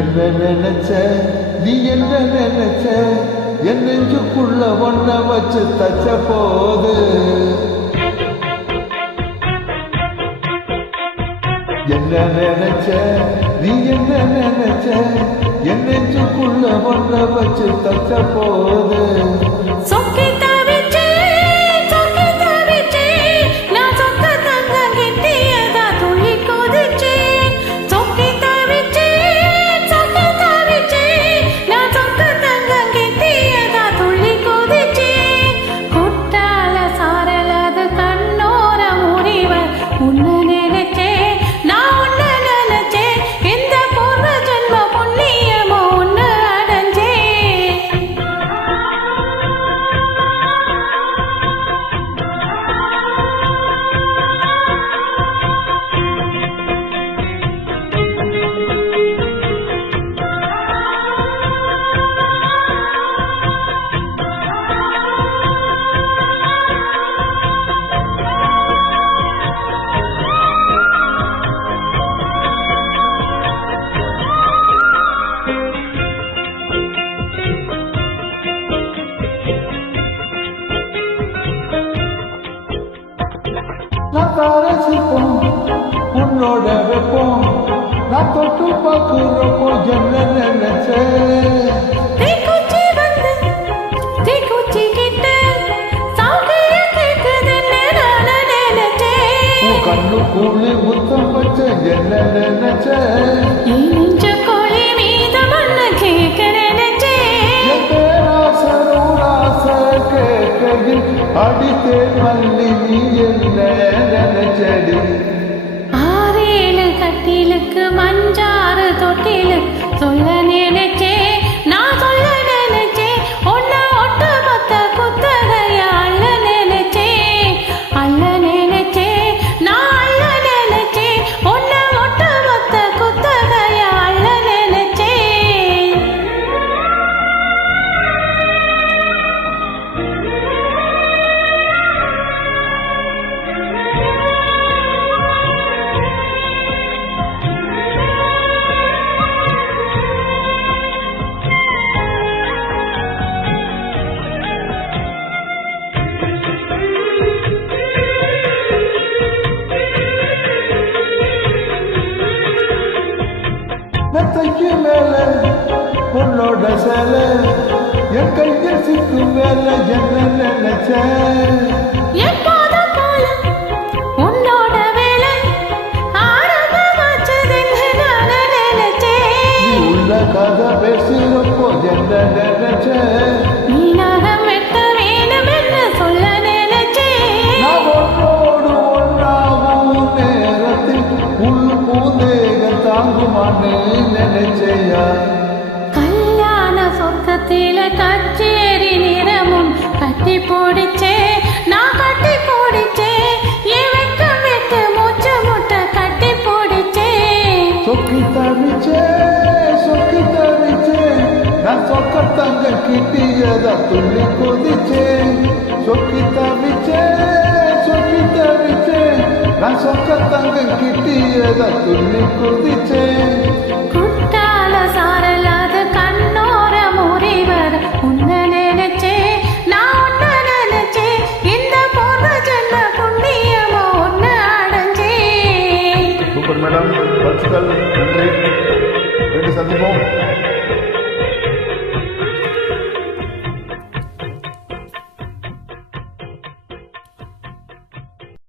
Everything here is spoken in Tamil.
என்ன நினைச்ச நீ என்ன நினைச்ச என் நெஞ்சுக்குள்ள ஒன்ன வச்சு தச்ச போது என்ன நினைச்ச நீ என்ன நினைச்ச என் நெஞ்சுக்குள்ள ஒன்ன வச்சு தச்ச போது ரசிப்போம் உன்னோட வைப்போம் நான் தொட்டு பார்க்கிறப்போ என்ன நினைச்ச கண்ணு கூலி முத்தம் வச்ச என்ன நினைச்ச அடித்தே மல்லி நீ என்ன நினைச்சடி ஆறேழு கட்டிலுக்கு மஞ்சாறு தொட்டிலு சொல்ல நினைச்சே நான் சொல்ல நினைச்சே ஒன்ன ஒட்டு மொத்த குத்தகைய அள்ள நினைச்சே நான் அள்ள நினைச்சே ஒன்ன ஒட்டு மொத்த குத்தகைய அள்ள நினைச்சே மெத்தைக்கு மேல உன்னோட சேல என் கையில் சிக்கும் மேல என்ன நினைச்ச உன்னோட வேலை உள்ள கதை பேசுறப்போ என்ன நினைச்ச நினைச்சையா கல்யாண சொர்க்கத்தில கச்சேரி நிறமும் கட்டி போடிச்சே நான் கட்டி போடிச்சே என் வெக்கம் விட்டு மூச்சு முட்டை கட்டி போடிச்சே சொக்கி தவிச்சே நான் சொக்க தங்க கிட்டியதா துள்ளி கொதிச்சே சொக்கி தவிச்சே நான் சொக்க தங்க கிட்டியதா துள்ளி கொதிச்சே குட்டால சாரலாத கண்ணோர முறிவர் உன்ன நினைச்சே நான் உன்ன நினைச்சே இந்த பூர்வ ஜென்ம புண்ணியமோ உன்ன அடைஞ்சே. சூப்பர் மேடம், வாழ்த்துக்கள், நன்றி, சந்திப்போம்.